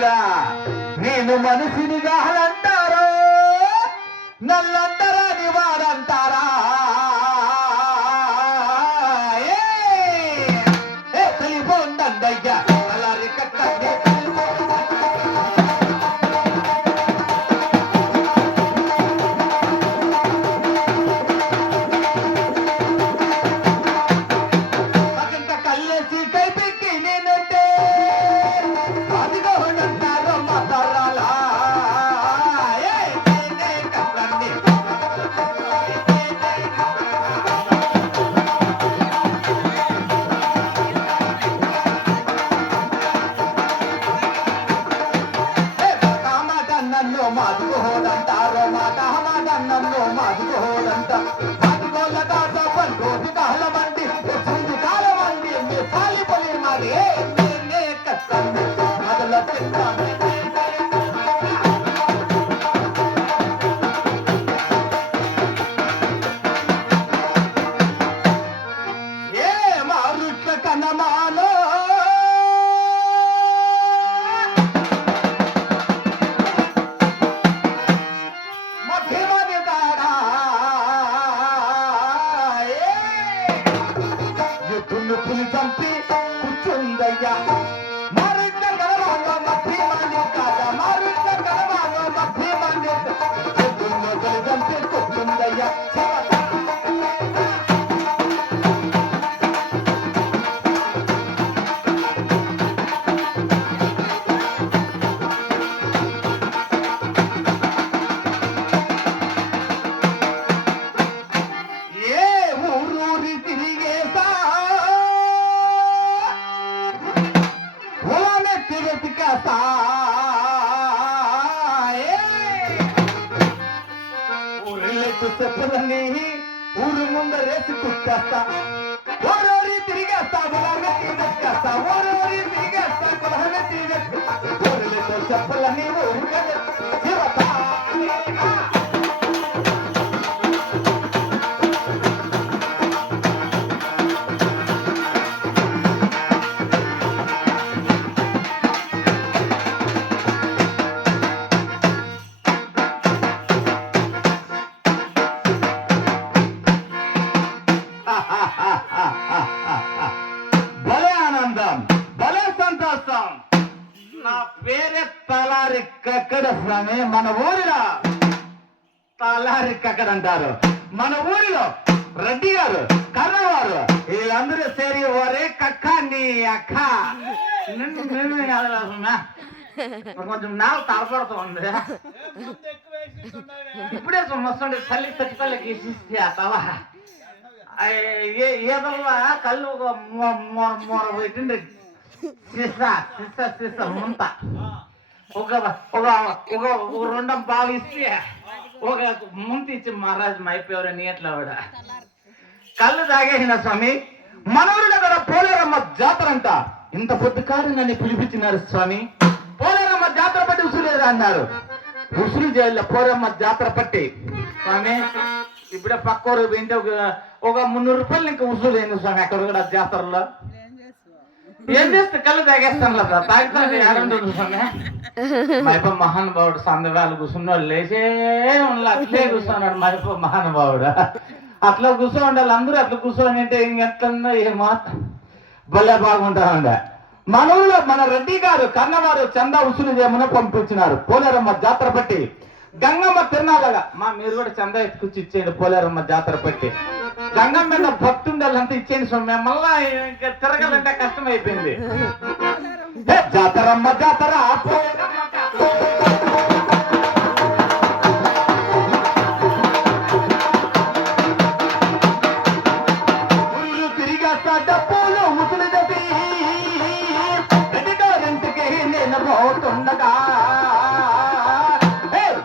ఊరిలా నేను మనిషిని కాదంటారో నల్లందరాని వారంటారా తెలిపోందయ్యా అలారి కట్టండి మాదుకోదంటారో మాట నన్ను మాదుకోదంట మాదుకోల దాట పండు కాల మంది సింధు కాల మంది మీ పాలి పొలి మాది కట్టండి మొదల తింటాను ఏ మారుట్ల కనమాలో పులి చంపి కూర్చుందయ్యా మారుట్ల కనమాలో మధ్యమాన్ని కాదా మారుట్ల కనమాలో మధ్యమాన్ని పులి చంపి కూర్చుందయ్యా చెప్పులని ఊరు ముందరేసి కుట్టేస్తా ఓరోరి తిరిగేస్తా గులామే తీరేస్తా ఓరోరి తిరిగేస్తా గులామే తీరేస్తా ఊరితో చెప్పులని ఊరు భలే ఆనందం భలే సంతోషం నా పేరే తలారి కక్కడ స్వామి మన ఊరిలో తలారి కక్కడ అంటారు మన ఊరిలో రెడ్డి గారు కన్నవారు వీళ్ళందరూ సేరి ఒరే కక్క నీ అక్క కొంచెం నాలుగు తలపడుతూ ఉంది ఇప్పుడే వస్తుండే తల్లి తల్లికి తవా ఏదల్లా కళ్ళు పెట్టింది ముంత ఒక రెండం బావి ఇస్తే ఒక ముంత ఇచ్చి మహారాజు అయిపోయారు నీట్లో కూడా కళ్ళు తాగేసిన స్వామి మనవరుడు కూడా పోలేరమ్మ జాతర అంట ఇంత పొద్దుకారు నన్ను పిలిపించినారు స్వామి పోలేరమ్మ జాతర పట్టి ఉసురు అన్నారు ఉసురు చేయాలి పోలేరమ్మ జాతర పట్టి స్వామి ఇప్పుడే పక్కరు వింటే ఒక 300 రూపాయలు ఇంకా ఉసులు అయింది స్వామి అక్కడ కూడా జాతరలో ఏం చేస్తే కళ్ళు తాగేస్తాను కదా తాగుతాను ఆడంటుంది స్వామి మైప మహానుభావుడు సందవేళ కూర్చున్నాడు లేచే అట్లే కూర్చున్నాడు మైప మహానుభావుడు అట్లా కూర్చోండాలి అందరూ అట్లా కూర్చొని అంటే ఇంకెట్లన్నా ఏమో భలే బాగుంటామండ మన ఊళ్ళో మన రెడ్డి గారు కన్నవారు చందా ఉసులు చేయమని పంపించినారు పోలేరమ్మ జాతర పట్టి గంగమ్మ తిరణాలగా మీరు కూడా చందా ఎత్తుకొచ్చి ఇచ్చేయండి పోలేరమ్మ జాతర పెట్టి గంగమ్మ మీద భక్తుండాలంతా ఇచ్చేయండి స్వామి మళ్ళా ఇంకా తిరగాలంటే కష్టం అయిపోయింది జాతరమ్మ జాతర ఊళ్ళు తిరిగేస్తా డబ్బులు ముసలి దది రెడ్డి గారింటికి నేను పోతుండగా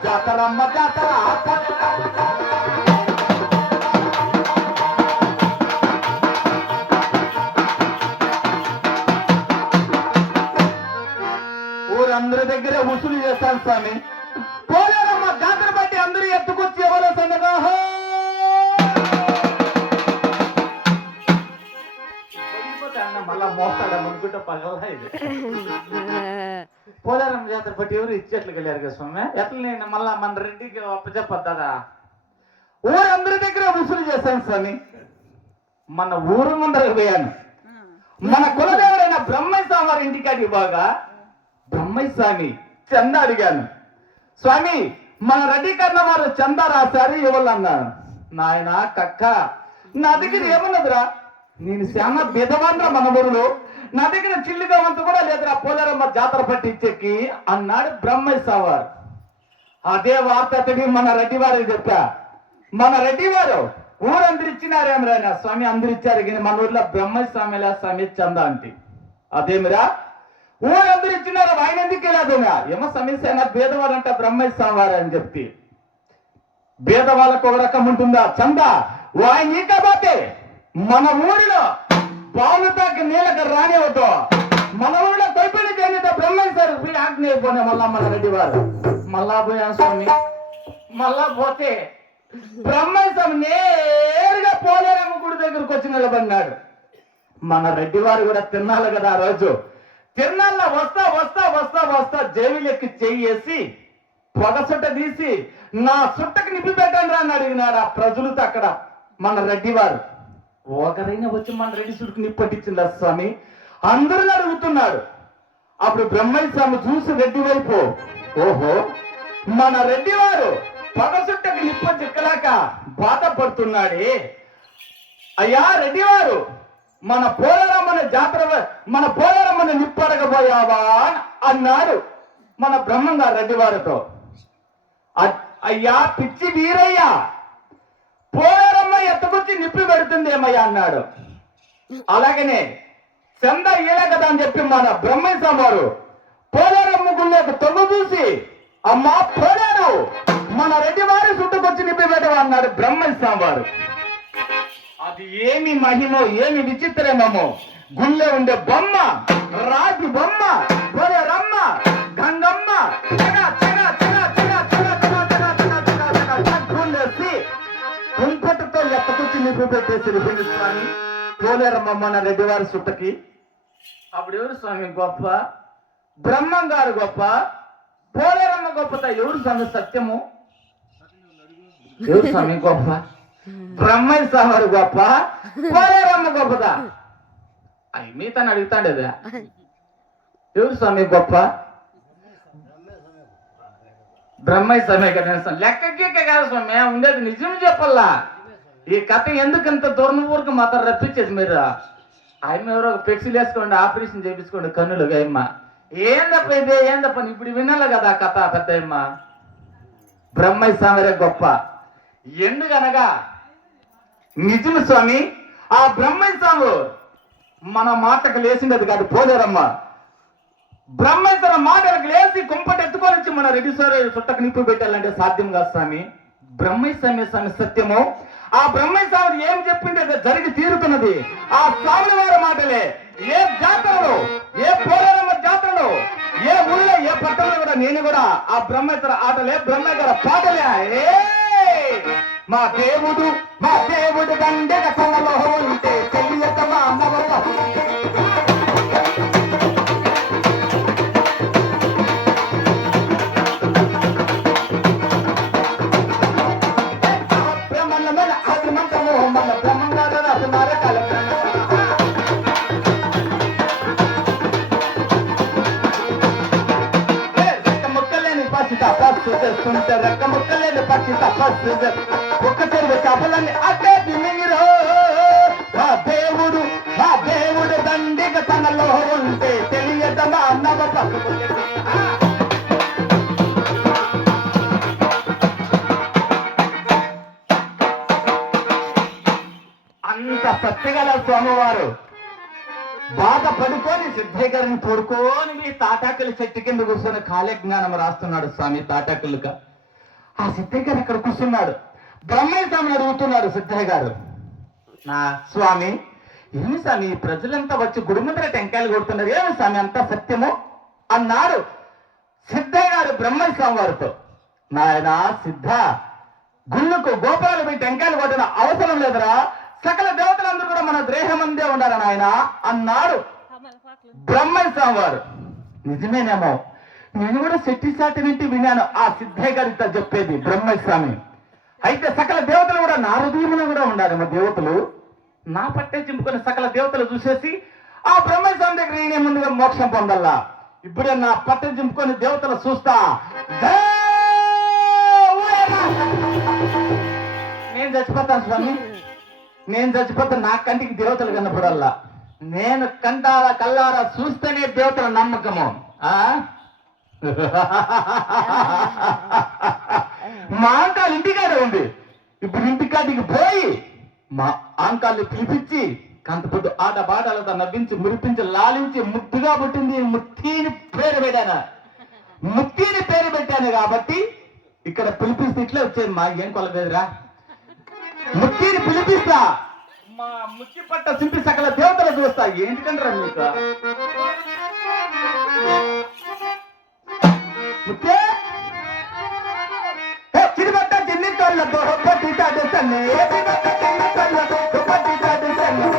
జాతరమ్మ జాతర ఊరందరి దగ్గర వసూలు చేస్తాను స్వామి పోలేరమ్మ జాతర బట్టి అందరూ ఎత్తుకొచ్చి ఎవరో సన్నగా మళ్ళా మోస్తాడని అనుకుంటే పగలదా ఇది. పోలేరం జాతర బట్టి ఎవరు ఇచ్చేట్లుగా లేరు కదా స్వామి. ఎట్లా నేను మళ్ళా మన రెడ్డికి అప్పచెప్పద్దా? ఊరందరి దగ్గర వసూలు చేశాను స్వామి. మన ఊరు ముందరకు పోయాను. మన కులదేవుడైన బ్రహ్మయ్య స్వామి వారి ఇంటికాడికి బాగా బ్రహ్మయ్య స్వామి చందా అడిగాను. స్వామి మన రెడ్డి కన్నా వారు చందా రాశారు ఇవ్వాలన్నారు. నాయన కక్క నా దగ్గర ఏమన్నదిరా, నేను చాలా బెదవాన్రా మన ఊరిలో, నా దగ్గర చిల్లిగా వంతు కూడా లేదురా పోలేరమ్మ జాతర పట్టించెక్కి అన్నాడు బ్రహ్మయ్య స్వామి వారు. అదే వార్త అతడి మన రెడ్డి వారికి చెప్పా. మన రెడ్డి వారు ఊరు అందరిచ్చినారేమరా స్వామి, అందరిచ్చారు కానీ మన ఊర్లో బ్రహ్మయ్య స్వామి లే స్వామి చందా అంటే అదేమిరా ఊరందరూ ఇచ్చినారు, ఆయన ఎందుకు వెళ్ళాదునా ఏమో సమస్య భేదవాడంట బ్రహ్మయ్య స్వామి వారు అని చెప్పి. భేదవాళ్ళకు ఒక రకం ఉంటుందా చందా, ఆయన ఈకపోతే మన ఊరిలో బాలుతాకి నీళ్ళకి రానివ్వదు. మన ఊరిలో కొైపోయిన చేత బ్రహ్మయ్య సార్ వీడి ఆజ్ఞ అయిపోయినా మళ్ళా మన రెడ్డి వారు. మళ్ళా పోయా స్వామి, మళ్ళా పోతే బ్రహ్మయ్య స్వామి నేరుగా పోలేరమ్మ గుడి దగ్గరకు వచ్చి నిలబడినాడు. మన రెడ్డి వారు కూడా తిన్నాలి కదా ఆ రోజు. తిరునాళ్ళ వస్తా వస్తా వస్తా వస్తా జైలుకి చెయ్యేసి పొగ సుట్ట తీసి నా సుట్టకి నిప్పి పెట్టండి రా అని అడిగినాడు ఆ ప్రజలతో అక్కడ మన రెడ్డి వారు. ఒకరైనా వచ్చి మన రెడ్డి సుట్టుకు నిప్పట్టించిందా స్వామి, అందరిని అడుగుతున్నాడు. అప్పుడు బ్రహ్మయ్య స్వామి చూసి రెడ్డి వైపు, ఓహో మన రెడ్డి వారు పొగ సుట్టకి నిప్ప చిక్కలాక బాధపడుతున్నాడే. అయ్యా రెడ్డి వారు మన పోలేరమ్మని జాతర మన పోలేరమ్మని నిప్పడకపోయావా అన్నాడు మన బ్రహ్మంగారు రెడ్డి వారితో. అయ్యా పిచ్చి వీరయ్యా, పోలేరమ్మ ఎత్తకొచ్చి నిప్పి పెడుతుంది ఏమయ్యా అన్నాడు. అలాగనే చంద ఇయ్యలే కదా అని చెప్పి మన బ్రహ్మయ్య స్వామి వారు పోలేరమ్మ గుళ్ళకు తొమ్ము చూసి అమ్మా పోలేరు మన రెడ్డి వారి చుట్టుకొచ్చి నిప్పి పెట్టవా అన్నాడు బ్రహ్మయ్య స్వామి వారు. అది ఏమి మహిమో ఏమి విచిత్రమేమో, గుళ్ళే ఉండే బొమ్మ రాజు బొమ్మ పోలేరమ్మ గంగమ్మ కుంపటితో ఎత్తకొచ్చి నిప్పు పెట్టేసి స్వామి పోలేరమ్మ మన రెడ్డి వారి చుట్టకి. అప్పుడు ఎవరు స్వామి గొప్ప, బ్రహ్మం గారు గొప్ప, పోలేరమ్మ గొప్పత ఎవరు స్వామి సత్యము, ఎవరు స్వామి గొప్ప, బ్రహ్మయ్య స్వామి వారు గొప్ప, పోలేరమ్మ గొప్పదా? అవి మీతను అడుగుతాండేదా ఎవరు స్వామి గొప్ప? బ్రహ్మయ్య స్వామి కదా. లెక్కకే కాదు స్వామి ఉండేది, నిజం చెప్పల్లా. ఈ కథ ఎందుకు ఇంత దూరం ఊరికి మాత్రం రప్పించేది మీరు. ఆయన ఎవరో ఒక పెక్సిల్ వేసుకోండి, ఆపరేషన్ చేయించుకోండి కన్నులు అయ్యమ్మ. ఏందప్ప ఇదే ఏందప్ప ఇప్పుడు వినాలి కదా ఆ కథ పెద్ద అయ్యమ్మ. బ్రహ్మయ్య స్వామి గొప్ప ఎందుకనగా నిజము స్వామి. ఆ బ్రహ్మయ్య స్వామి మన మాటకు లేచిండదు కాదు పోలేరమ్మ. బ్రహ్మయ్య స్వామి మాటలకు లేచి కుంపటి ఎత్తుకొని వచ్చి మన రెడ్డి స్వామి చుట్టకు నిప్పు పెట్టాలంటే సాధ్యం కాదు స్వామి. బ్రహ్మయ్య స్వామి స్వామి సత్యము. ఆ బ్రహ్మయ్య స్వామి ఏం చెప్పింటే జరిగి తీరుతున్నది. ఆ స్వామి వారి మాటలే ఏ జాతరలో, ఏ పోలేరమ్మ జాతరలో, ఏ ఊళ్ళో, ఏ పట్టణంలో కూడా నేను కూడా ఆ బ్రహ్మేశ్వర ఆటలే బ్రహ్మయ్య గారి పాటలే. మా దేవుడు దండెల కళలో ఉంటే తెలియక మా అన్నవర బ్రహ్మణ మన ఆది మంత్రము మన బ్రహ్మంగారు రాస్తున్నారు కాల రెక్క ముక్కలేని పచ్చి తపస్సు చేస్తుంటే రెక్క ముక్కలేని పచ్చి తపస్సు ఒక్క చెరువు చేపలన్నీ అట్టే తిమింగిరో. మా దేవుడు దండిగ తనలో ఉంటే తెలియదమా అన్నవ పసుపు. అంత సత్యగల స్వామివారు బాధపడుకొని సిద్ధయ్య గారిని తోడుకొని తాటాకుల చెట్టు కింద కూర్చొని కాలే జ్ఞానం రాస్తున్నాడు స్వామి తాటాకులుగా. ఆ సిద్ధయ్య గారు అక్కడ కూర్చున్నాడు. బ్రహ్మయ్య స్వామిని అడుగుతున్నాడు సిద్ధయ్య గారు, నా స్వామి ఏమి స్వామి ప్రజలంతా వచ్చి గుడి ముందర టెంకాయలు కొడుతున్నారు, ఏమి స్వామి అంతా సత్యము అన్నాడు సిద్ధయ్య గారు బ్రహ్మయ్య స్వామి వారితో. నాయన సిద్ధ, గుళ్ళకు గోపురాలు పోయి టెంకాయలు కొట్టిన అవసరం లేదురా, సకల దేవతలందరూ కూడా మన దేహమందే ఉండాలని ఆయన అన్నాడు బ్రహ్మస్వామి వారు. నిజమేనేమో, నేను కూడా సెట్టిసాటి వింటి విన్నాను ఆ సిద్ధయ్య గారితో చెప్పేది బ్రహ్మస్వామి. అయితే సకల దేవతలు కూడా నా హృదయంలో కూడా ఉండాలి. మా దేవతలు నా పట్టే చింపుకొని సకల దేవతలు చూసేసి ఆ బ్రహ్మస్వామి దగ్గర నేనే ముందుగా మోక్షం పొందల్లా. ఇప్పుడే నా పట్టే చింపుకొని దేవతలు చూస్తా. నేను చచ్చిపోతాను స్వామి, నేను చచ్చిపోతే నా కంటికి దేవతలు కనపడల్లా. నేను కంటారా కల్లారా చూస్తేనే దేవతల నమ్మకము. మా అంకాలు ఇంటికాడే ఉంది. ఇప్పుడు ఇంటికాడికి పోయి మా అంకాల్ని పిలిపించి కంతపొద్దు ఆట బాటలతో నవ్వించి మురిపించి లాలించి ముద్దుగా పుట్టింది ముత్తీని పేరు పెట్టాను. ముత్తీని పేరు పెట్టాను కాబట్టి ఇక్కడ పిలిపిస్తే ఇట్లా వచ్చేది. మా ఏం కొలలేదురా, ముత్తీని పిలిపిస్తా. మా ముచ్చి పట్ట సింపి సకల దేవతలు చూస్తా. ఏంటికంటారా మీకు ముత్తే చిరుబట్ట చిన్ని కళ్ళతో పట్టి తాడేసన్నే పట్టి తాడేసన్నే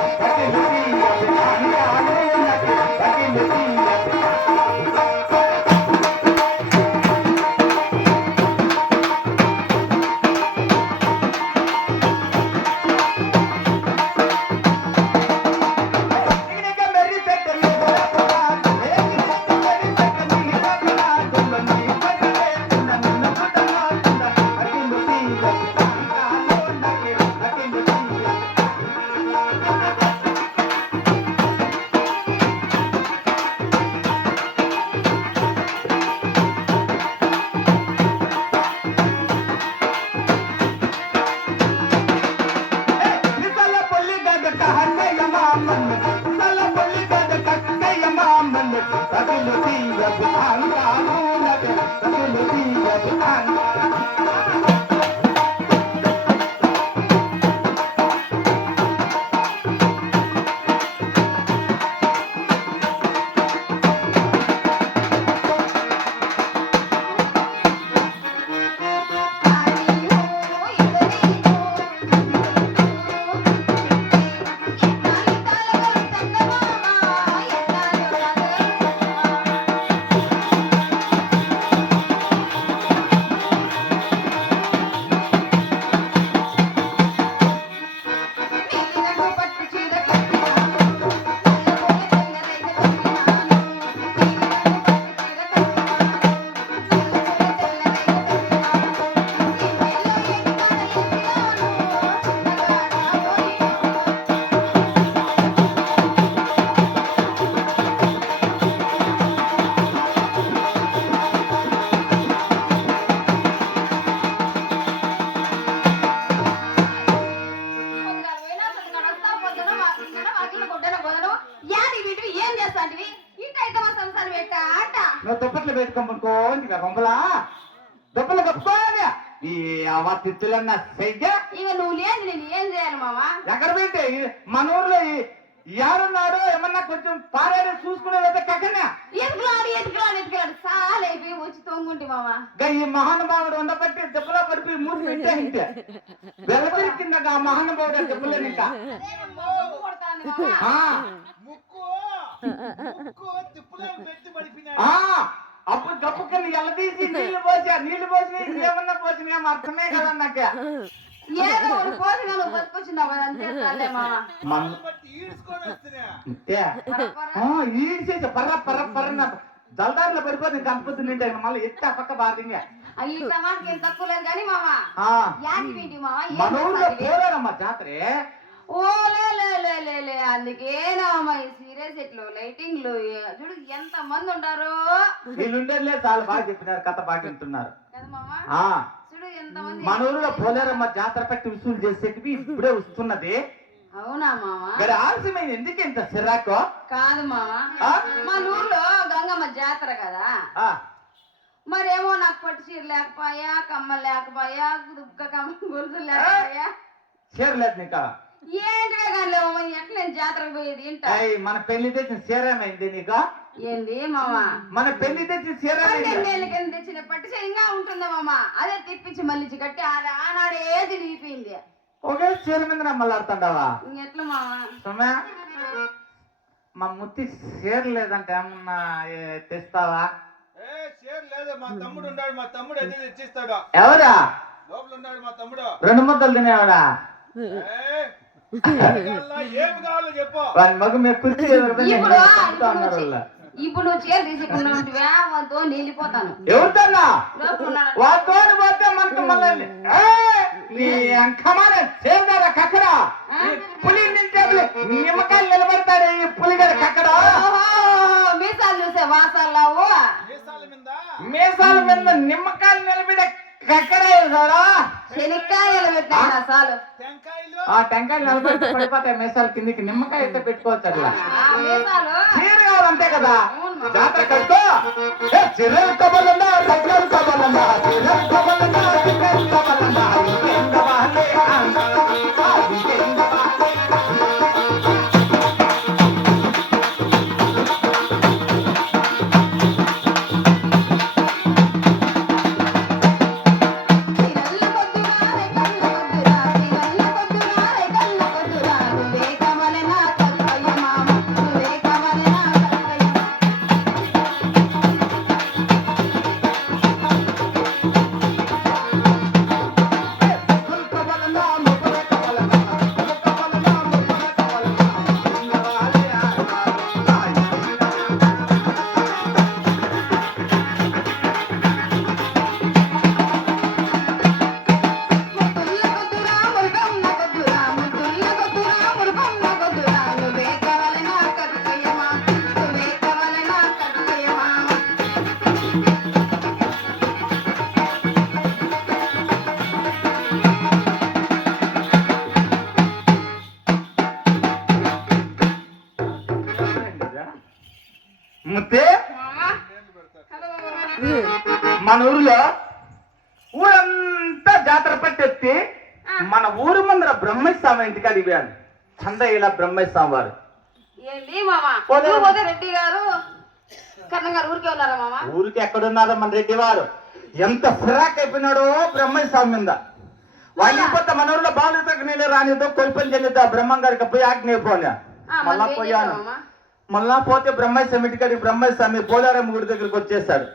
దుప్పట్లు పెట్టుకోమనుకో ఇంకా బొమ్మలా దుప్పలు కప్పుకోవాలి. ఈ అవ తిత్తులన్నా చెయ్య ఇక నువ్వు లేదు, నేను ఏం చేయాలి మావా? ఎక్కడ పెట్టి మన ఊర్లో ఎవరున్నాడు ఏమన్నా కొంచెం పారాడు చూసుకునేదైతే కక్కనే ఎత్తుకులాడు చాలా అయిపోయి వచ్చి తొంగుంటి మావా. ఈ మహానుభావుడు ఉండబట్టి దెబ్బలో పడిపోయి మూసి పెట్టే వెలబెరికిందక ఆ మహానుభావుడు దెబ్బలు ఇంకా అప్పుడు గప్పుకని ఎల్లదీసి నీళ్లు పోసి ఏమన్నా పోసినా అర్థమే కదా నాకు. ఏదో ఒక పోసినా నువ్వు బతుకొచ్చినావు అంతే ఈడ్చేసి పర్ర పర్ర పర్ర జల్దారులో పడిపోతే కనపడుతుంది నింటే మళ్ళీ ఎత్త పక్క బాధింగా తక్కువ లేదు కానీ మావా మన ఊళ్ళో పోరారమ్మా జాతరే. ఓ లే అందుకేనమ్మా ఈ సీరియస్ ఎట్లు లైటింగ్లు చూడు ఎంత మంది ఉంటారు. వీళ్ళుండేలే చాలా బాగా చెప్పినారు, కథ బాగా వింటున్నారు. చూడు ఎంత మంది. మన ఊరిలో పోలేరమ్మ జాతర పెట్టి విసులు చేసేటివి ఇప్పుడే వస్తున్నది. అవునా మామా? ఆలస్యమైంది ఎందుకు ఇంత సిరాకో? కాదు మామా, మన ఊర్లో గంగమ్మ జాతర కదా, మరేమో నాకు పట్టు చీర లేకపోయా, కమ్మలు లేకపోయా, దుక్క కమ్మ గొలుసులు లేకపోయా. చీర లేదు నీకా? ఏంటివే కాలేవు ఎట్లా నేను జాతరకు పోయేది ఏంట? మన పెళ్లి తెచ్చిన చీరేమైంది నీకు? ఏంది మామా? మన పెళ్లి తెచ్చిన చీర తెచ్చిన పట్టు చీర ఇంకా ఉంటుందా మామా? అదే తిప్పించి మళ్ళీ కట్టి ఆనాడే చిరిగిపోయింది. ఒకే చీర మీద నమ్మలాడుతుండవా ఎట్లా మావా సొమ్మె మా ముత్తి చీర లేదంటే ఏమన్నా తెస్తావా? మా తమ్ముడు ఉన్నాడు, మా తమ్ముడు అయితే తెచ్చిస్తాడు. ఎవరా? లోపల ఉన్నాడు మా తమ్ముడు. 2 ముద్దలు తినేవాడా? ఏం కావాలో చెప్పు. వాడి మగ మీద కుర్చీ ఇప్పుడు అన్నారు. ఇప్పుడు నువ్వు చీర తీసుకున్నావుంటివా వాతో వెళ్ళిపోతాను. ఎవరితోన్నా లోపల ఉన్నాడు. వాతో పోతే మనకు మళ్ళీ చేరుదారా కక్కడ పులి నిమ్మకాయలు నిలబడతాడు ఈ పులిగడ కక్కడ. మీసాలు చూసే వాసాలావు మీసాల మీద నిమ్మకాయలు నిలబడే కక్కడ చూసాడా? శనిక్కాయలు పెట్టినా చాలు. ఆ టెంకాయలు నిలబడి పడిపోతాయి మీసాలు కిందికి. నిమ్మకాయ అయితే పెట్టుకోవచ్చు అట్లా. మీసాలు చీర కావాలంతే కదా. జాతర కట్టుకో. చిల్లలు కబలన్నా దగ్గర కబలన్నా చిల్లలు కబలన్నా దగ్గర కబలన్నా ఇంకేం కావాలి ఇంకేం కావాలి. ముత్తే మన ఊరిలో ఊరంతా జాతర పట్టెత్తి మన ఊరు ముందర బ్రహ్మస్వామి ఇంటికి అడిగాను. చందయ్యల బ్రహ్మస్వామి వారు. ఏంటి మామ పోతే రెడ్డి గారు కన్న గారు ఊరికే ఉన్నారా మామ? ఊరికి ఎక్కడున్నారో మన రెడ్డి వారు. ఎంత ఫిరాక్ అయిపోయినాడో బ్రహ్మస్వామి మీద. వాడిపోతే మన ఊరిలో బాలుతకు నేను రానిదో కొలిపని చెల్లిద్దా బ్రహ్మం గారికి పోయి ఆజ్ఞపోయా. మళ్ళా పోయాను. మళ్ళా పోతే బ్రహ్మస్వామి ఇంటికి బ్రహ్మస్వామి పోలారం గుడి దగ్గరికి వచ్చేసాడు.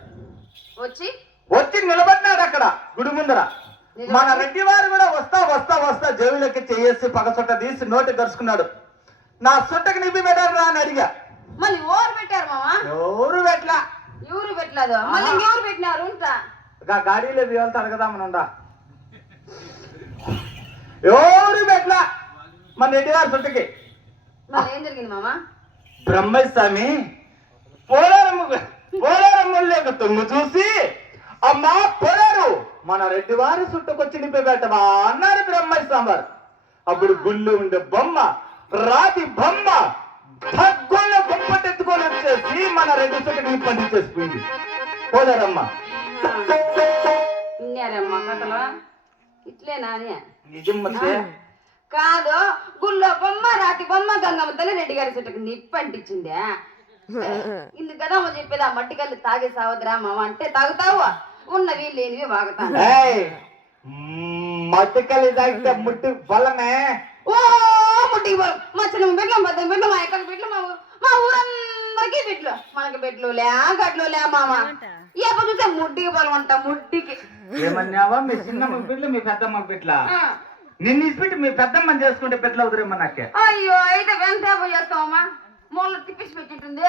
వచ్చి నిలబడినాడు అక్కడ గుడి ముందర. మన రెడ్డి వారు కూడా వస్తా వస్తా వస్తా జేబులకి చేసి పగ చుట్ట తీసి నోటి గరుచుకున్నాడు. నా చుట్టకి నిప్పి పెట్టారు రా అని అడిగా. మళ్ళీ ఎవరు పెట్టారు మామా? ఎవరు పెట్టలా. ఎవరు పెట్టలేదు మళ్ళీ ఎవరు పెట్టినారు? గాడీలో వెళ్తాడు కదా మనండా. ఎవరు పెట్టలా మన రెడ్డి గారి చుట్టకి. మళ్ళీ ఏం జరిగింది మామా? బ్రహ్మస్వామి పోలేక తొంగు చూసి అమ్మా పొలారు మన రెడ్డి వారి చుట్టుకొచ్చి నింపి పెట్టవా అన్నాడు బ్రహ్మస్వామి వారు. అప్పుడు గుళ్ళు ఉండే బొమ్మ రాతి బొమ్మ తగ్గున్న బొమ్మటెత్తుకొని వచ్చేసి మన రెడ్డి చుట్టూ నింపండిచ్చేసిపోయింది. పోలేరమ్మ ఇన్నారమ్మా కథలో ఇట్లేనా అని? నిజం కాదు, గుళ్ళో బొమ్మ రాతి బొమ్మ గంగమ్మ తల్లి రెడ్డి గారి చుట్టకు నిప్పంటించిందే. ఇందు కదా చెప్పేది ఆ మట్టికల్లి తాగే సావద్దురా మామ అంటే తాగుతావు, ఉన్నవి లేనివి వాగుతాను. మట్టికల్లి తాగితే ముట్టి బలమే. ఓ ముట్టికి బలం మా చిన్న బిడ్డలు పెద్ద బిడ్డలు మా ఎక్కడ బిడ్డలు మా ఊరందరికీ బిడ్డలు. మనకి బిడ్డలు లే గడ్లు లే మామ. ఎప్పుడు చూసే ముట్టికి బలం అంట. ముట్టికి ఏమన్నావా? మీ చిన్నమ్మ బిడ్డలు మీ పెద్దమ్మ బిడ్డల నిన్ను ఇచ్చిపెట్టి మీ పెద్దమ్మని చేసుకుంటే పెద్దలు అవుతారేమో నాకే. అయ్యో అయితే వెంటనే పోయి చేస్తావమ్మా. మూల తిప్పించి పెట్టింటుంది.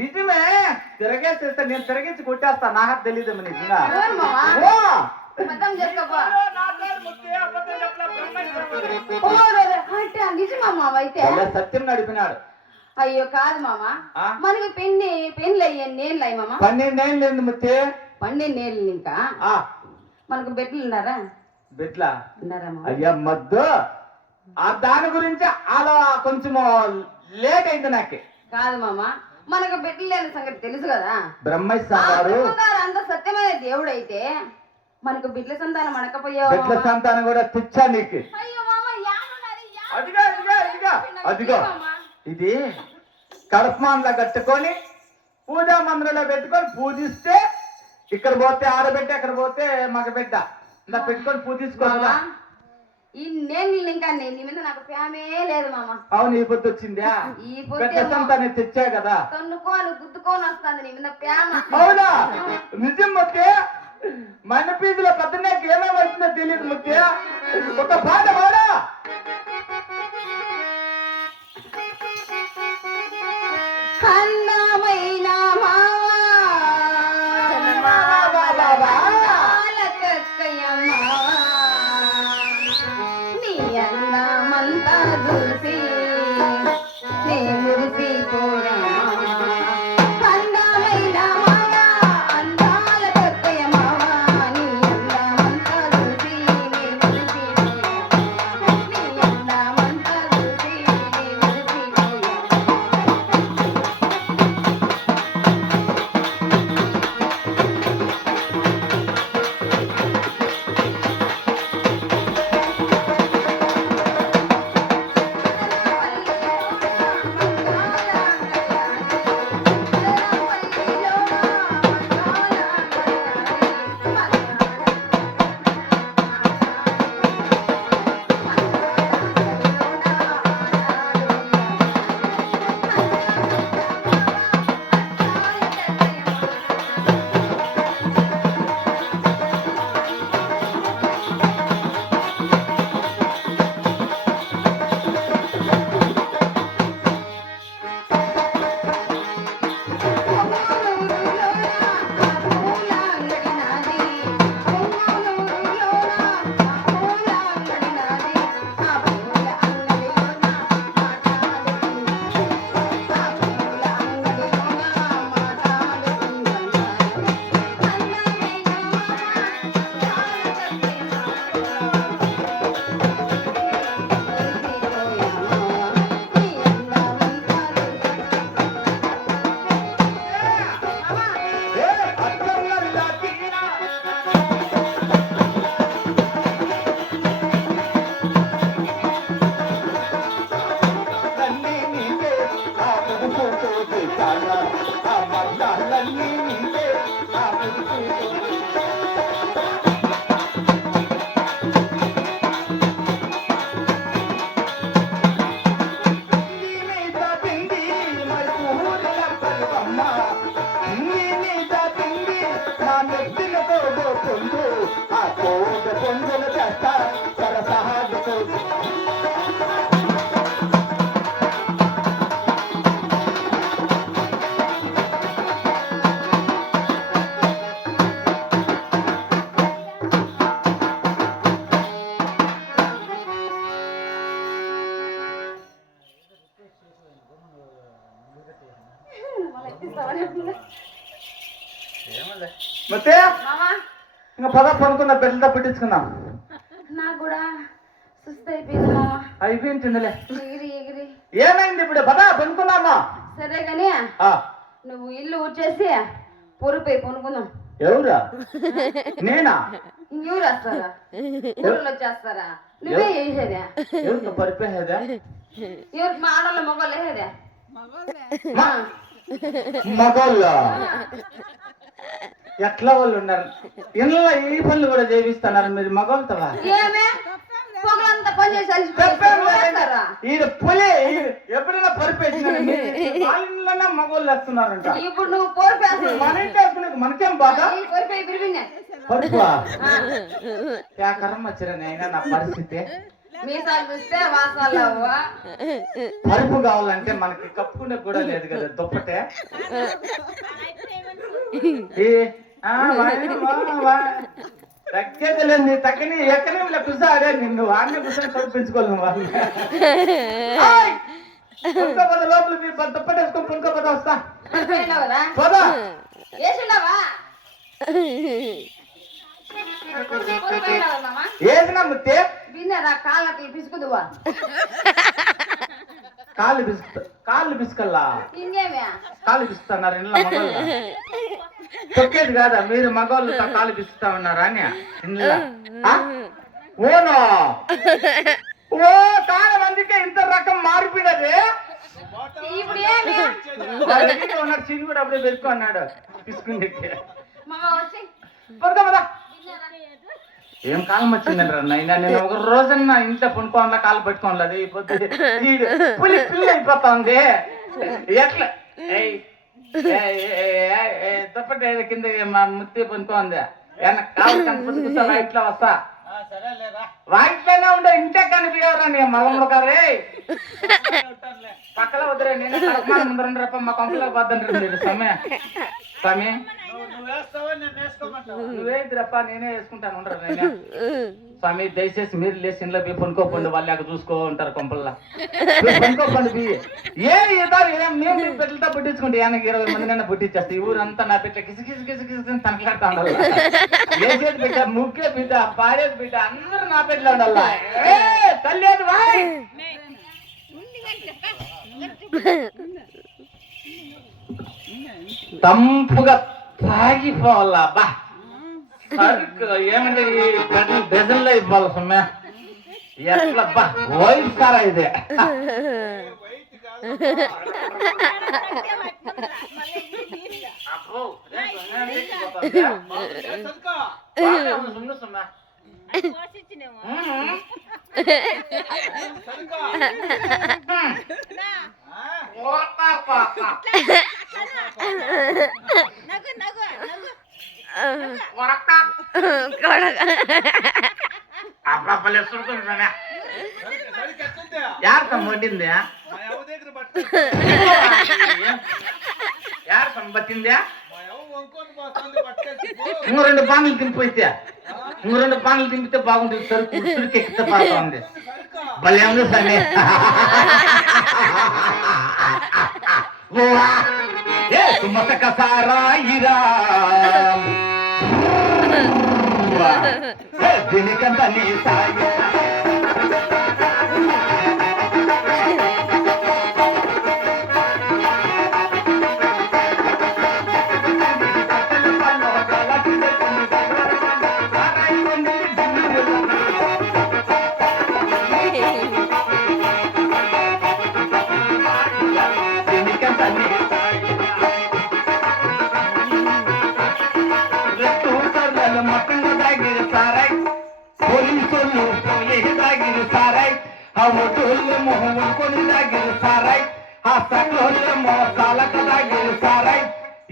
నిజమే తిరగేసేస్తే నేను తిరగేసి కొట్టేస్తా. నాకు తెలియదేమో నిజంగా. నిజమా అయితే సత్యం నడిపినాడు. అయ్యో కాదు మామ, మనకి పెళ్ళి అయ్యాను నేను లై మామ. 12 ఏళ్ళు లేదు ముత్తే. 12 ఏళ్ళు ఇంకా మనకు బెడ్లు ఉన్నారా? బెట్లా ఉన్నారా? అయ్యా మద్దు దాని గురించి అలా కొంచెం లేట్ అయింది నాకే. కాదు మామ, మనకు బెడ్లు లేని సంగతి తెలుసు కదా. బ్రహ్మస్వామి అంత సత్యమైన దేవుడు అయితే మనకు బిడ్ల సంతానం అనకపోయావు. బిడ్ల సంతానం కూడా తెచ్చా నీకు. అదిగో ఇది కడపమాన్లా కట్టుకొని పూజా మందిరంలో పెట్టుకొని పూజిస్తే ఇక్కడ పోతే ఆడబెట్టి అక్కడ పోతే మగ బిడ్డ ఇలా పెట్టుకొని పూజించుకోవాలా. ఇన్నేళ్ళు ఇంకా నీ మీద నాకు ప్రేమే లేదు మామ. అవును ఈ పొద్దు వచ్చిందా? ఈ పెద్ద పొద్దు సంతాన్ని తెచ్చా కదా. తన్నుకోని గుద్దుకొని వస్తుంది నీ మీద ప్రేమ. అవునా? నిజం ముత్తే. మన పీజులో పద్దెనాకి ఏమేమి వచ్చిందో తెలియదు ముత్తే. ఒక పాట పాడా. అందమైన మావా కక్కయ్య మావా నీ అందమంతా చూసి నే మురిసిపోయా. అందమైన మావా అందాల కక్కయ్య మావా నీ అందమంతా చూసి నే మురిసిపోయా. నీ అందమంతా చూసి నే మురిసిపోయా. ಮತ್ತೆ మామా ఇంకా పద పనుకున్న బెల్లంతో పెట్టించుకుందాం. నాకు కూడా సుస్థ అయిపోయింది మామ. అయిపోయిందిలే. ఎగిరి ఎగిరి ఏమైంది ఇప్పుడు? పద పనుకున్నామా? సరే గాని నువ్వు ఇల్లు ఊడ్చేసి పొరుపై కొనుక్కుందాం. ఎవరా? నేనా? ఇంకెవరు వస్తారా? ఊళ్ళో వచ్చేస్తారా? నువ్వే వేసేదా? ఎవరికి పరిపోయేదా? ఎవరికి మా ఆడవాళ్ళ మొగలు వేసేదా? మగోళ్ళ ఎట్లా వాళ్ళు ఉన్నారు? ఇంట్లో ఈ పనులు కూడా చేపిస్తున్నారు మీరు మగోళ్ళతోవా? ఏమే పొగలంతా పని చేసి ఈయన పులి ఎప్పుడైనా పరిపేసినారంటే వాళ్ళలోనే మగోళ్ళు వేస్తున్నారంట. ఇప్పుడు నువ్వు పొరుపేస్తావు. మన ఇంటి వేసుకునే మనకేం బాధ? పొరుపై బిరివిన్నా పరుపా కరం వచ్చిరా అయినా నా పరిస్థితి. మీసాలు చూస్తే వాసాలు అవ్వా. పరుపు కావాలంటే మనకి కప్పుకునే కూడా లేదు కదా దుప్పటే. తగ్గేది లేదు. నీ తగ్గని ఎక్కడే కూర్చోడే నిన్ను వాడిని కూర్చొని కల్పించుకోలేము వాళ్ళు. పుంకపోత లోపల మీ దుప్పటేసుకొని పుంకపోత వస్తా. పోదా వేసిండవా? ఏదినా ముత్తే విన్నారా? కాళ్ళకి పిసుకుదువా? కాళ్ళు పిసుకల్లా ఇంకేమే కాళ్ళు పిస్తున్నారు ఇంట్లో మగవాళ్ళు. తొక్కేది కాదా మీరు మగవాళ్ళు కాళ్ళు పిస్తుతా ఉన్నారా అని ఇంట్లో? ఓనో ఓ చాలా మందికి ఇంత రకం మార్పిడది. ఇప్పుడు ఏమి ఉన్నాడు చిన్న కూడా అప్పుడే పెట్టుకున్నాడు పిసుకుంది. మామ వచ్చి పడదా పదా. ఏం కాలం వచ్చిందండి నైనా నేను ఒక రోజన్నా ఇంట్లో పనుకోవాలా కాలు పట్టుకోవాలి అయిపోతుంది పులి పిల్ల అయిపోతా ఉంది ఎట్లా తప్పటి కింద మా ముత్తి పనుకోంది కాలు కనిపిస్తా ఇట్లా వస్తా వాటిలోనే ఉండే ఇంటే కనిపించవరా నీ మగముడు గారే పక్కల వద్దరే నేను ముందరండి రప్ప మా కంపలో పోద్దంటారు స్వామి నువ్వేదిరప్ప నేనే వేసుకుంటాను ఉండరు నేను స్వామి దయచేసి మీరు లేచి ఇంట్లో పోయి పనుకోపండి వాళ్ళు అక్కడ చూసుకో ఉంటారు కొంపల్లా పనుకోపండి బి మేము బిడ్డలతో పుట్టించుకుంటే ఆయనకి 20 మంది పుట్టించేస్తా ఈ ఊరంతా నా బిడ్డ కిసి తనకలాడుతా ఉండాలి వేసేది బిడ్డ ముగ్గే బిడ్డ పాడేది బిడ్డ అందరూ నా బిడ్డలో ఉండాలా తల్లి వాయ్ తంపుగా తాగిపోవాలా బా సరుకు ఏమంటే ఈ డజన్లో ఇవ్వాలి సొమ్మె ఎట్లా బా వైట్ సారా ఇదే ಯಾರು ತಮ್ಮ ಒಡ್ಡಿಂದೆ ಯಾರು ತಮ್ಮ ಬತ್ತಿಂದೆ ఇంకో 2 పానీలు తినిపోయితే ఇంకో 2 పానీలు తింపితే బాగుంటుంది సరుకు ఉసురికి ఎక్కితే పాడుతా ఉంది భలే ఉంది సరే మసక సారాయిరా దీనికంత నీ సాయి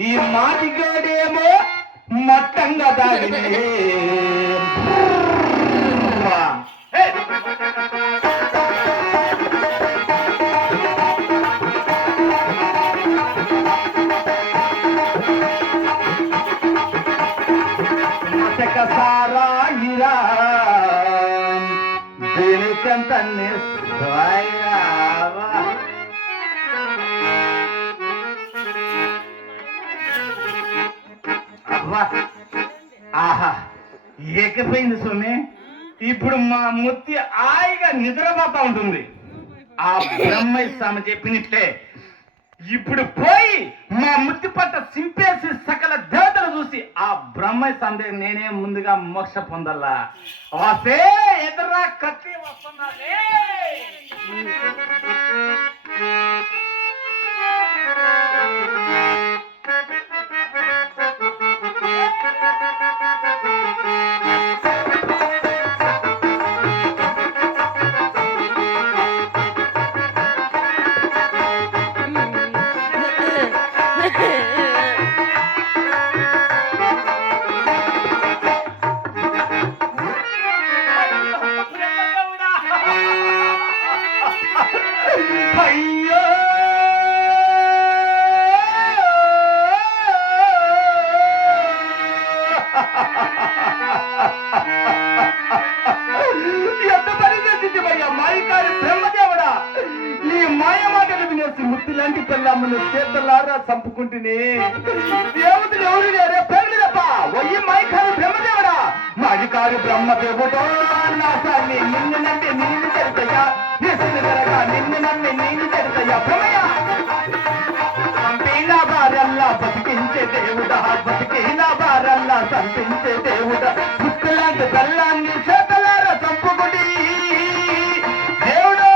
ఈ మాదిగోడేమో మట్టంగా దాగినే సారాయిరా దీనికంత ఆహా ఏకపోయింది స్వామి ఇప్పుడు మా ముత్తి హాయిగా నిద్రపోతా ఉంటుంది ఆ బ్రహ్మయ్య స్వామి చెప్పినట్లే ఇప్పుడు పోయి మా ముత్తి పట్ట సింపేసి సకల దేవతలు చూసి ఆ బ్రహ్మయ్య స్వామి దగ్గర నేనే ముందుగా మోక్ష పొందల్లా వస్తే ఎదురా కత్తి వస్తున్నాడే అయ్యో ఎంత పని చేసింది మాయకారి బ్రహ్మదేవుడా నీ మాయ మాటలు వినేసి ముత్తి లాంటి పిల్లమ్మను చేతలారా చంపుకుంటుని దేవతలు ఎవరు లేరే పెళ్ళిదప్ప వయ్యి మాయకారి బ్రహ్మదేవుడా మాయకారి బ్రహ్మదేవుడో నా సాన్ని నిన్ను నమ్మి నీళ్ళు తెరుతయ్యా నిన్ను నమ్మి నీళ్ళు తెరుతయ్యా భ్రమయ్య చంపిన వారల్లా బతికించే దేవుడా బతికిన వారల్లా చంపించే దేవుడా ముక్కులాంటి బెల్లాన్ని చేతలారా చంపుకుని దేవుడు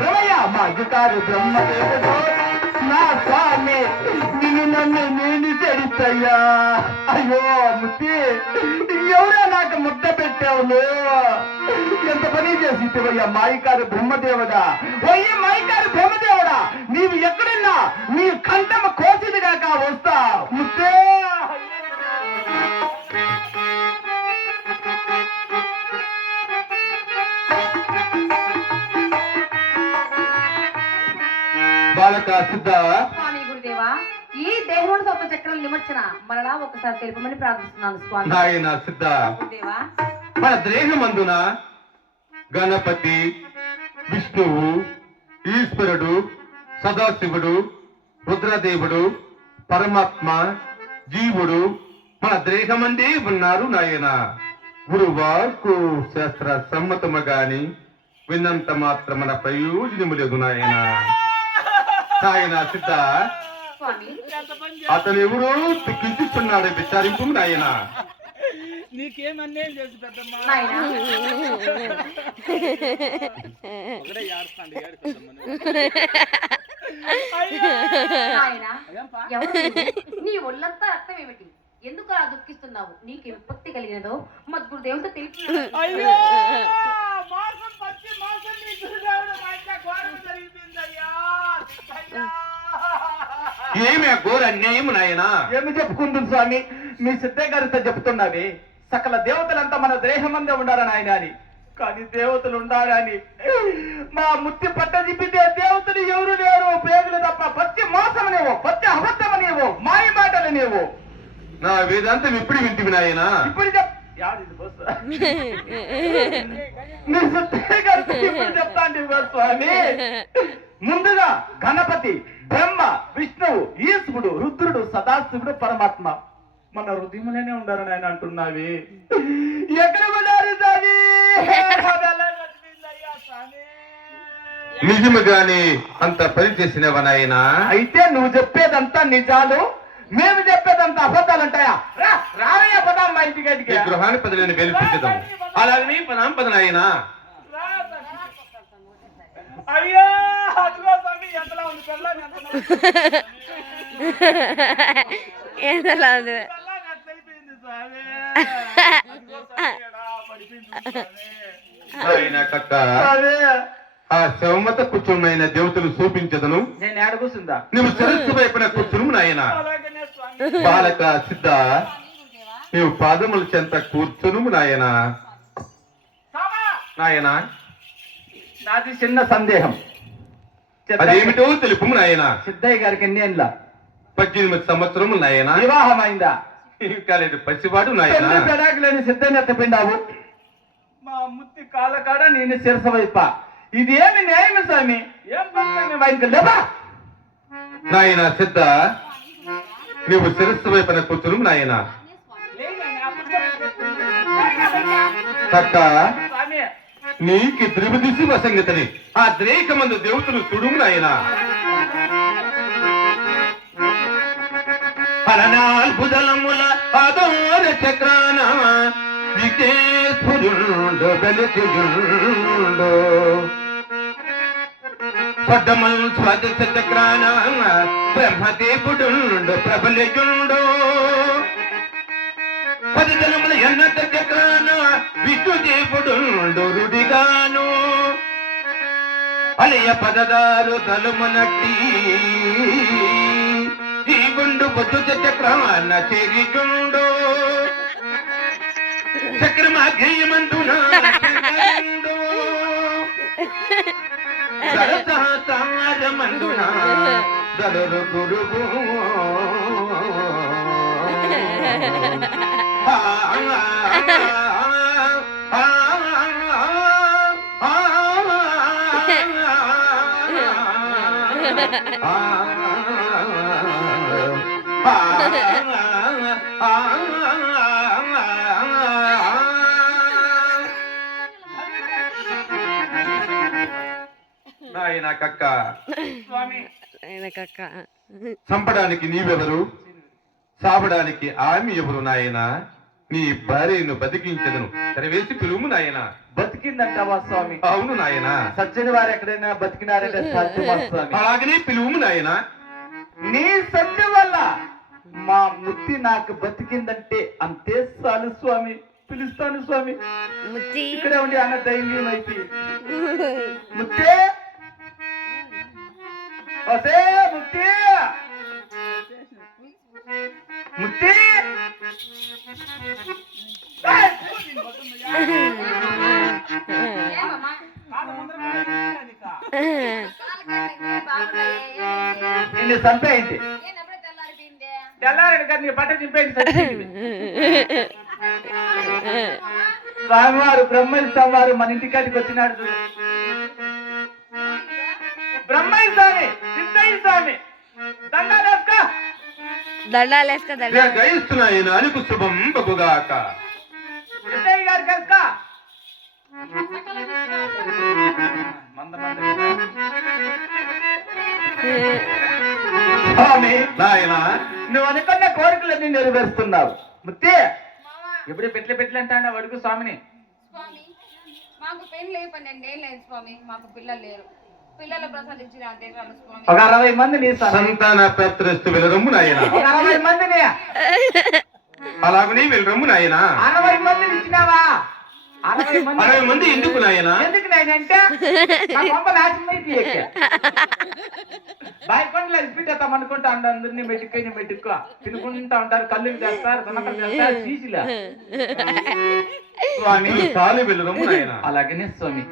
భ్రమయ్య మాజుకారు బ్రహ్మదేవుడు నా స్వామి నిన్ను నన్ను నేను చెడి ముత్తయ్యా, అయ్యో ముత్తి, ఎవరా నాకు ముద్ద పెట్టావులు? ఎంత పని చేసివయ్యా మాయికారు బ్రహ్మదేవుడా! ఓయ్ మాయికారు బ్రహ్మదేవుడా, నీవు ఎక్కడున్నా నీ కంఠమ కోసిదిగాక వస్తా ముత్తే. బాలక సిద్ధ, స్వామి గురుదేవా, ఈ దేహం సొంత చక్రం నిమర్చన మరలా ఒకసారి తెలుపమని ప్రార్థిస్తున్నాను స్వామి. నాయన సిద్ధ, గురుదేవా, మన దేహమందున గణపతి, విష్ణువు, ఈశ్వరుడు, సదాశివుడు, రుద్రదేవుడు, పరమాత్మ, జీవుడు మన దేహమందే ఉన్నారు నాయన. గురువార్కు శాస్త్ర సమ్మతము గాని విన్నంత మాత్రమన ప్రయోజనము లేదు నాయన. నాయన సిద్ధ, స్వామి అతను ఎవరో కించిస్తున్నాడు, విచారింపు నాయన. నీకేమన్నేం చేసి పెద్దమ్మా? నాయనా, ఒకడే ఏడుస్తాండు, ఏడుస్తాడు. నాయనా, ఎవరు నీవు? నీ ఒళ్ళంతా రక్తం ఏమిటి? ఎందుకు అలా దుఃఖిస్తున్నావు? నీకు విపత్తి కలిగినదో మద్గురుదేవుతో తెలిపి. అయ్యో, మాసం పచ్చి మాసం నీ గురుదేవుడు మా ఇంట్లో ఘోరం జరిగిపోయిందయ్యా. అయ్యా. ఏమి ఘోర అన్యాయము నాయన? ఏమి చెప్పుకుంటుంది స్వామి? మీ సిద్ధ గారితో చెప్తున్నది సకల దేవతలంతా మన దేహమందే ఉండాలని ఆయన అని. కానీ దేవతలు ఉండాలని మా ముత్తి పట్ట తిప్పితే దేవతలు ఎవరు లేరు, పేగులు తప్ప. పచ్చి మోసమనేవో, పచ్చి అబద్ధమనేవో, మాయ మాటలనేవో. నా వేదాంతం ఇప్పుడు వింటివి నాయన. ఇప్పుడు చెప్తాండి స్వామి. ముందుగా గణపతి, బ్రహ్మ, విష్ణువు, ఈశ్వరుడు, రుద్రుడు, సదాశివుడు, పరమాత్మ మన హృదయంలోనే ఉండాలని ఆయన అంటున్నావి. ఎక్కడ ఉన్నారు స్వామి? నిజముగాని అంత పని చేసినవా నాయన? అయితే నువ్వు చెప్పేదంతా నిజాలు, మేము చెప్పేదంతా అబద్ధాలు అంటాయా? రావయ్య పదాం మా ఇంటికి. గృహాన్ని పదిలేని వెలిపించదాం. అలాగని పదాం పద నాయన. అయ్యో, అదిగో స్వామి, ఎంతలా ఉంది పిల్లని, ఎంతలా ఉంది? పిల్లని అట్లయిపోయింది స్వామి. అదిగో స్వామి, ఎడా పడిపోయింది స్వామి. ఆ శవమత కూర్చున్న దేవతలు చూపించదను. నేను ఏడ కూర్చుందా? నువ్వు సరస్సు వైపున కూర్చును నాయన. అలాగనే స్వామి. బాలక సిద్ధ, నీవు పాదముల చెంత కూర్చును నాయన. సామా, నాయన, నాది చిన్న సందేహం. అదేమిటో తెలుపు నాయన. సిద్ధయ్య గారికి ఎన్ని ఏళ్ళ? 18 సంవత్సరములు నాయన. వివాహం అయిందా? కాలేదు, పసివాడు నాయన. పెడాకులేని సిద్ధయ్య ఎత్తపిండావు. మా ముత్తి కాళ్ళ కాడ నేను శిరస వైప. ఇది ఏమి న్యాయం స్వామి? ఏం పని లేవా నాయన? సిద్ధ, నువ్వు శిరస్సు వైపున కూర్చును నాయన. కక్క, స్వామి, నీకు ద్రివదిసి వసంగతని ఆ ద్రేకమందు దేవతలు చూడు నాయన. హరణాల్బుదలముల ఆదోర చక్రాన విఘ్నేశ్వరుండు బలిచుండు. పడ్డమల్ స్వాదశ చక్రాన బ్రహ్మదేవుడుండు ప్రబలియుండు. 10 జనముల ఎన్నత చక్రాన విష్ణుదేవుడుండు రుడిగాను. అలయ పదదారు తలుమనట్టి ఈ గుండు బొద్దు చక్రాన చేరిచుండు. చక్రమాగ్రేయమందున సరసహారమందున దరు గురువు. నాయన కక్క, స్వామి, చంపడానికి నీవెవరు? సావడానికి ఆమె ఎవరు నాయన? నీ భార్యను బతికించదను, తెరవేసి పిలుము నాయన. బతికిందంటావా స్వామి? అవును నాయన. సజ్జని వారు ఎక్కడైనా బతికినారంటే సాధ్యమా స్వామి? అలాగనే పిలువు నాయన. నీ సత్యం వల్ల మా ముత్తి నాకు బతికిందంటే అంతే చాలు స్వామి. పిలుస్తాను స్వామి. ముత్తి ఇక్కడే ఉండి అన్న ధైర్యం అయితే ముత్తే వసే ముత్తి ముత్తి ఏమమ్మా? కాదు ముందర పెట్టాలి నీకు. నిన్ను చంపేయండి. ఏంటప్పుడే తెల్లారిపోయింది? తెల్లారడు కదా నీ బట్ట చింపేయండి. స్వామివారు బ్రహ్మయ్య స్వామివారు మన ఇంటికాడికి వచ్చినాడు చూడు. బ్రహ్మయ్య స్వామి, సిద్ధయ్య స్వామి దండాలేస్కా. దండాలేస్క దండ గయిస్తున్నాయన అనుకు శుభం బగుగాక. సిద్ధయ్య గారు కలుసుకో. మంద మంద స్వామి, నాయన నువ్వు అనుకున్న కోరికలన్నీ నెరవేరుస్తున్నావు. ముత్తే మావా, ఎప్పుడు పెట్ల అంటాడు అడుగు స్వామిని. స్వామి మాకు పెళ్లి లేవు 12 ఏళ్ళు అయింది స్వామి. మాకు పిల్లలు లేరు. పిల్లలు ప్రసాదించిన దేశాలు స్వామి. ఒక 60 మందిని సంతాన పత్రస్తు వెలరమ్ము నాయన. ఒక 60 మందిని అలాగనే వెలరమ్ము నాయన. 60 మందిని ఇచ్చినావా? 60 మంది 60 మంది ఎందుకు నాయన? ఎందుకు నాయనంటే నా కొంప నాశనం అయితే బాయికొండలో ఇసిపెట్టేస్తాం అనుకుంటా ఉండ అందరినీ మెట్టుకో తినుకుంటా ఉంటారు. కళ్ళు చేస్తారు, తనకలు చేస్తారు, సీసిలా. స్వామి చాలు వెలరమ్ము నాయన. అలాగనే స్వామి.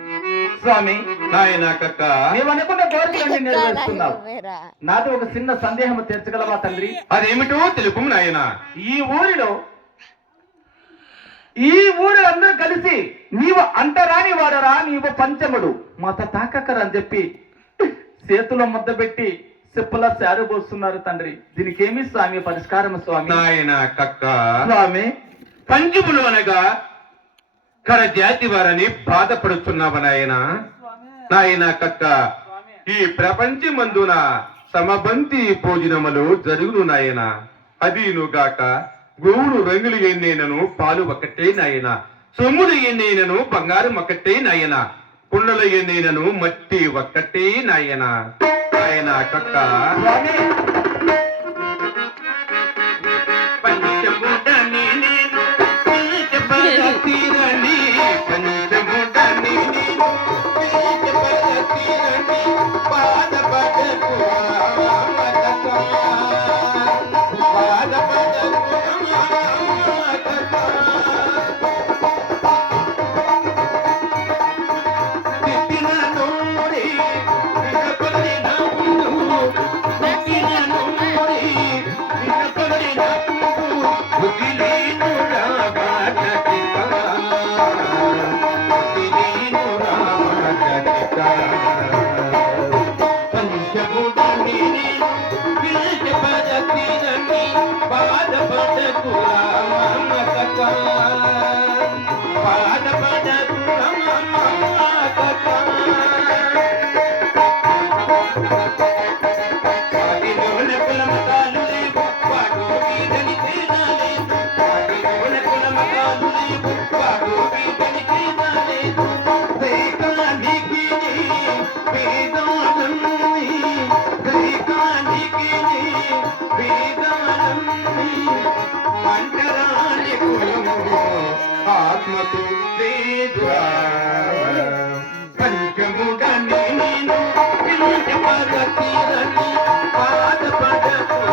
స్వామి నాయన కక్క నీవు అనుకున్న కోరికలన్నీ నెరవేరుస్తున్నావు. నాతో ఒక చిన్న సందేహం తీర్చగలవా తండ్రి? అదేమిటో తెలుపు నాయన. ఈ ఊరు అందరూ కలిసి నీవు అంటరాని వాడరా, నీవు పంచముడు మాత తాకక్కర అని చెప్పి చేతిలో ముద్ద పెట్టి చెప్పులా శారు పోస్తున్నారు తండ్రి. దీనికి ఏమి స్వామి పరిష్కారం స్వామి? నాయన కక్క స్వామి పంచములు అనగా కర జాతి వారని బాధపడుతున్నావు నాయన. నాయన కక్క ఈ ప్రపంచమందున సమబంతి భోజనములు జరుగును నాయన. అదీనుగాక గోవులు రంగులు ఎన్నైనను పాలు ఒకటే నాయన. సొమ్ములు ఎన్నైనను బంగారం ఒకటే నాయన. కుండలు ఎన్నైనను మట్టి ఒక్కటే నాయన. నాయన కక్క స్వామి పంచముడని నేను పంచపరతిరని పంచముడని నేను పంచపరతిరని పాదపడకు ఆత్మకు లేదురా పంచముడని నేను పంచపరతిరని పాదపడకు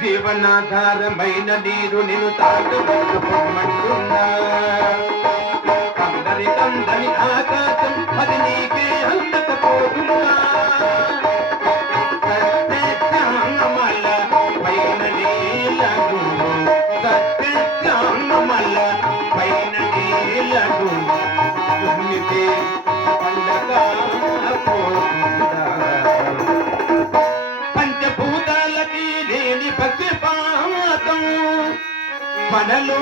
జీవనాధారమైన నీరు నిన్ను తాగమంటున్నా. కందని ఆకాశం అది నీకే అందకపోతున్నా. సత్యమల పైన నీలగు సత్యమల పైన నీలగు దున్నితే పండగ పంచభూతాలకి లేని పక్షపాతం మనలో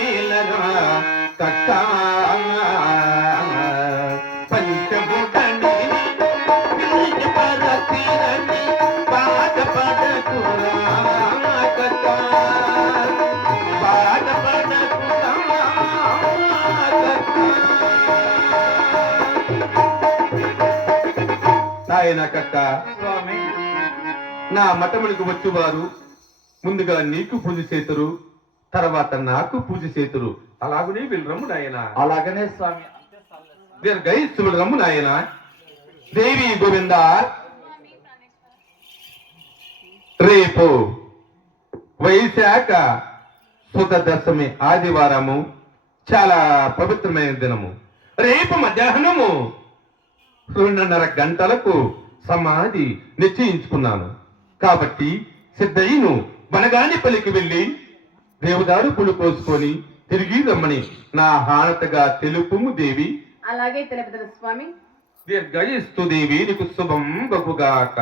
ఏలరా కట్ట పంచభూతని పంచపరతిరని బాధపడకురా కట్ట బాధపడకురా కట్ట నాయన కట్ట. స్వామి నా మఠములకు వచ్చువారు ముందుగా నీకు పూజ చేతురు, తర్వాత నాకు పూజ చేతురు. అలాగనే వీళ్ళు రమ్ము నాయన. అలాగనే స్వామి. దీర్ఘయుష్యుడు రమ్ము నాయన. దేవి గోవింద. రేపు వైశాఖ శుద్ధ దశమి ఆదివారము, చాలా పవిత్రమైన దినము. రేపు మధ్యాహ్నము 2:30 గంటలకు సమాధి నిశ్చయించుకున్నాను. కాబట్టి సిద్ధయ్యను బనగానిపల్లికి వెళ్ళి దేవదారు పులు కోసుకొని తిరిగి రమ్మని నా హానతగా తెలుపుము దేవి. అలాగే తెలుపుతారు స్వామి. దీర్ఘయిస్తు దేవి నీకు శుభం బహుగాక.